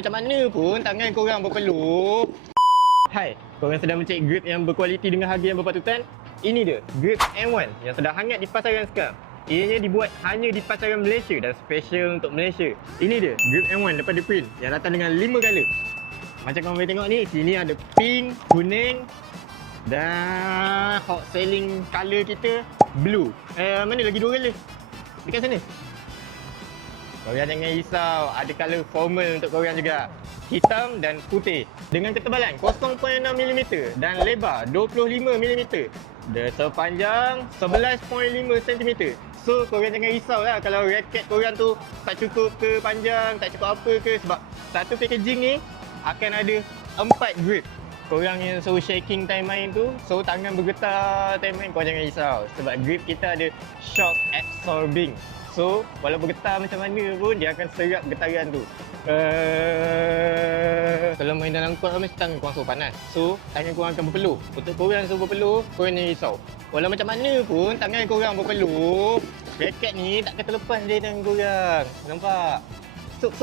Macam mana pun tangan korang berpeluh. Hai, korang sedang mencari grip yang berkualiti dengan harga yang berpatutan? Ini dia, grip M1 yang sedang hangat di pasaran sekarang. Ianya dibuat hanya di pasaran Malaysia dan special untuk Malaysia. Ini dia, grip M1 daripada Print yang datang dengan 5 color. Macam korang boleh tengok ni, sini ada pink, kuning dan hot selling color kita blue. Mana lagi 2 color? Dekat sana. Korang jangan risau, ada color formal untuk korang juga. Hitam dan putih dengan ketebalan 0.6mm dan lebar 25mm dan sepanjang 11.5 cm. So korang jangan risau lah kalau raket korang tu tak cukup ke panjang, tak cukup apa ke, sebab satu packaging ni akan ada 4 grip. Korang yang suruh shaking time main tu, suruh tangan bergetar time main, korang jangan risau sebab grip kita ada shock absorbing. So, walaupun getar macam mana pun, dia akan serap getaran tu. Kalau main dalam kuat, mesti tangan korang suruh panas. So, tangan korang akan berpeluh. Untuk korang suruh berpeluh, korang jangan risau. Walau macam mana pun, tangan korang berpeluh, raket ni takkan terlepas dari tangan korang. Nampak? Sup.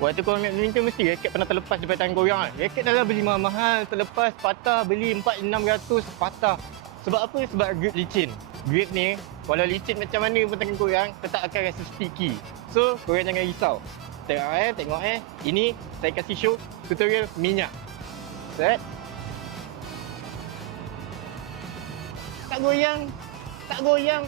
Waktu korang nak minta, mesti raket pernah terlepas daripada tangan korang. Raket dah lah beli mahal-mahal, terlepas, patah, beli 400-600, patah. Sebab apa? Sebab grip licin. Grip ni, walau licin macam mana pun tangan korang, tetap akan rasa sticky. So, korang jangan risau. Tengok Ini saya kasih show tutorial minyak. Set. Tak goyang.